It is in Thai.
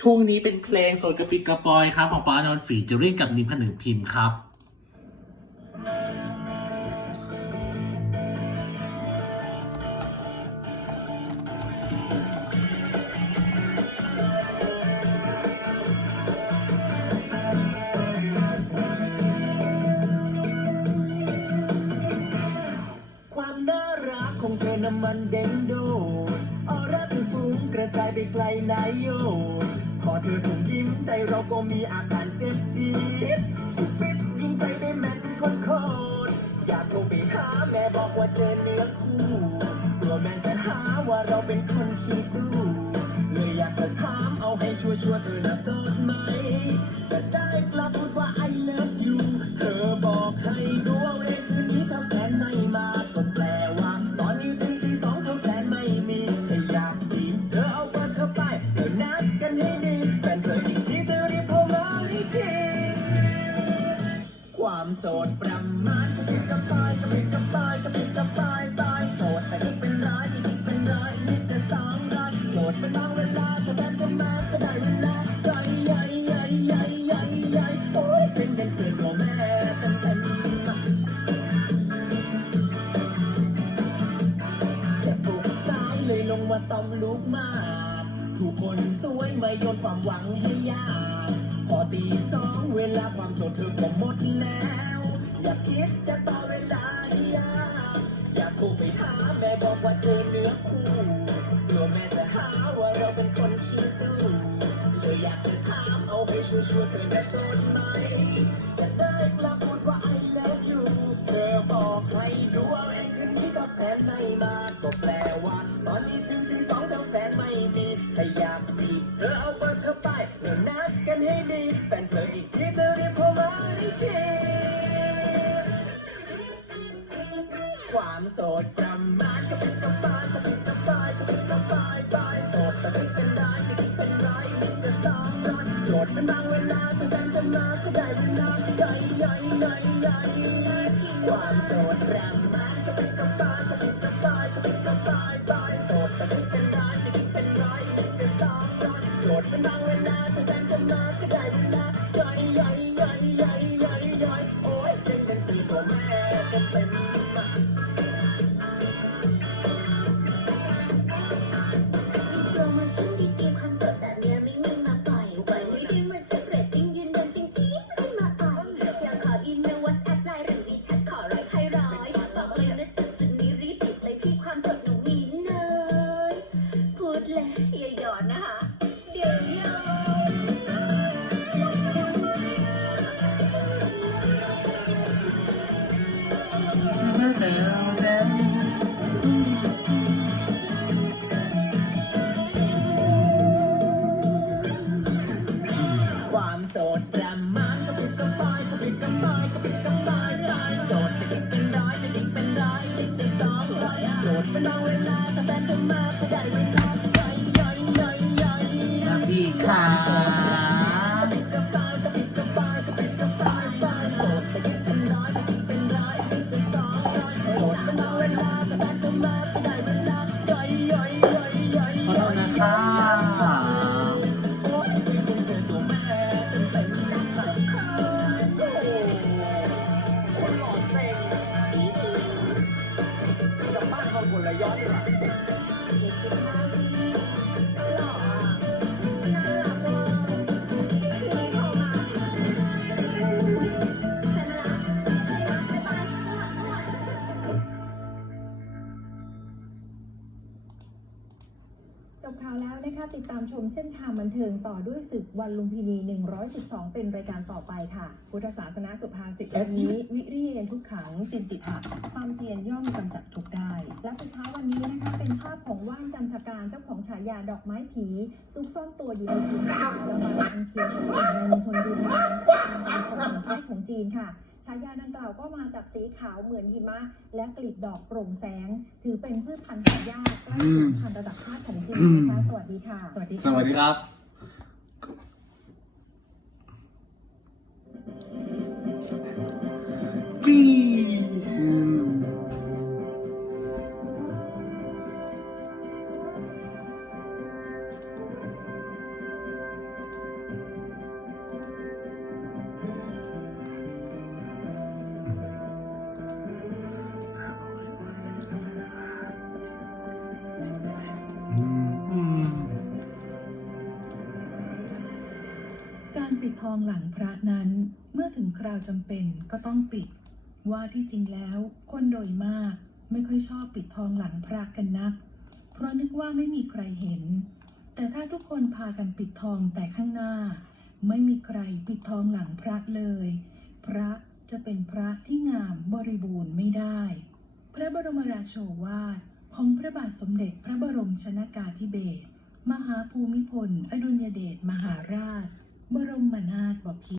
ช่วงนี้เป็นเพลงโสดกระปิดกระปอยครับของปานอนฝีจะเรียกกับนิมขนึงพิมพ์ครับความน่ารักของเธอน้ำมันเด่นโดดออร่าเธอฟุ้งกระจายไปไกลหลายโยน เธอส่งยิ้มใจเราก็มีอาการเจ็บจี๊ดทุกปิดยิงใจได้แม่นคนโคตรอยากโทรไปหาแม่บอกว่าเจอเนื้อคู่ตัวแม่จะหาว่าเราเป็นคนขี้กลูเลยอยากจะถามเอาให้ชัวร์ชัวร์ๆเธอ ความโสดประมาณกระปิดกระปายกระปิดกระปายกระปิดกระปายตายโสดแต่นี่เป็นร้ายนี่เป็นร้ายนี่จะสองร้ายโสดเป็นบางเวลาจะแฟนจะมาก็ได้เวลาใจใหญ่ใหญ่ใหญ่ใหญ่ใหญ่โอ้ยเป็นกันเกิดตัวแม่เต็มเต็มแค่ถูกสายเลยลงมาต้องลุกมาถูกคนสวยมาโยนความหวังให้ยาก พอตีสองเวลาความโสดเธอก็หมดแล้ว อย่าคิดจะต่อเวลาอีกยาอยากโทรไปหาแม่บอกว่าเธอเนื้อคู่กลัวแม่จะหาว่าเราเป็นคนขี้ตู้เลยอยากจะถามเอาให้ชัวร์ๆเธอจะโสดไหม ดเป็นบางเวลาจะแฟนจะมาก็ได้เวลาใหญ่ใหญ่ใหญ่ใหญ่ความโสดแระมา ดประมาณก็เป็นกระปายก็เป็นกระปายก็เป็นกระปายตายโสดแต่คิดเป็นร้อยไม่คิดเป็นร้อยไม่จะสองร้อยโสดเป็นบางเวลาถ้าแฟนเธอมาก็ได้เวลาใหญ่ใหญ่ใหญ่ใหญ่นาทีค่ะก็เป็นกระปายก็เป็นกระปายก็เป็นกระปายตายโสดแต่คิดเป็นร้อยไม่คิดเป็นร้อยไม่จะสองร้อยโสดเป็นบางเวลาถ้าแฟนเธอมาก็ได้ จบข่าวแล้วนะคะติดตามชมเส้นทางบันเทิงต่อด้วยศึกวันลุมพินี 112 เป็นรายการต่อไปค่ะ พุทธศาสนาสุภาษิตแบบนี้ วิริเยนทุกขังจินติหักความเพียรย่อมกำจัดทุกข์ได้ และสุดท้ายวันนี้นะคะ เป็นภาพของว่านจันทการเจ้าของฉายาดอกไม้ผี ซุกซ่อนตัวอยู่ในพื้นที่ละมาอันเคียวชวในมณฑลยูนนานทางตอนตกของใต้ของจีนค่ะ ฉายาดังกล่าวก็มาจากสีขาวเหมือนหิมะ และกลีบดอกโปร่งแสง ถือเป็นพืชพันธุ์หายากใกล้สูญพันธุ์ระดับชาติของจีนนะคะสวัสดีค่ะ สวัสดีสวัสดีครับปี การปิดทองหลังพระนั้น เมื่อถึงคราวจำเป็นก็ต้องปิด ว่าที่จริงแล้ว คนโดยมากไม่ค่อยชอบปิดทองหลังพระกันนัก เพราะนึกว่าไม่มีใครเห็น แต่ถ้าทุกคนพากันปิดทองแต่ข้างหน้า ไม่มีใครปิดทองหลังพระเลย พระจะเป็นพระที่งามบริบูรณ์ไม่ได้ พระบรมราโชวาทของพระบาทสมเด็จพระบรมชนากาธิเบศรมหาภูมิพล อดุลยเดชมหาราช บรมนาถบพิตร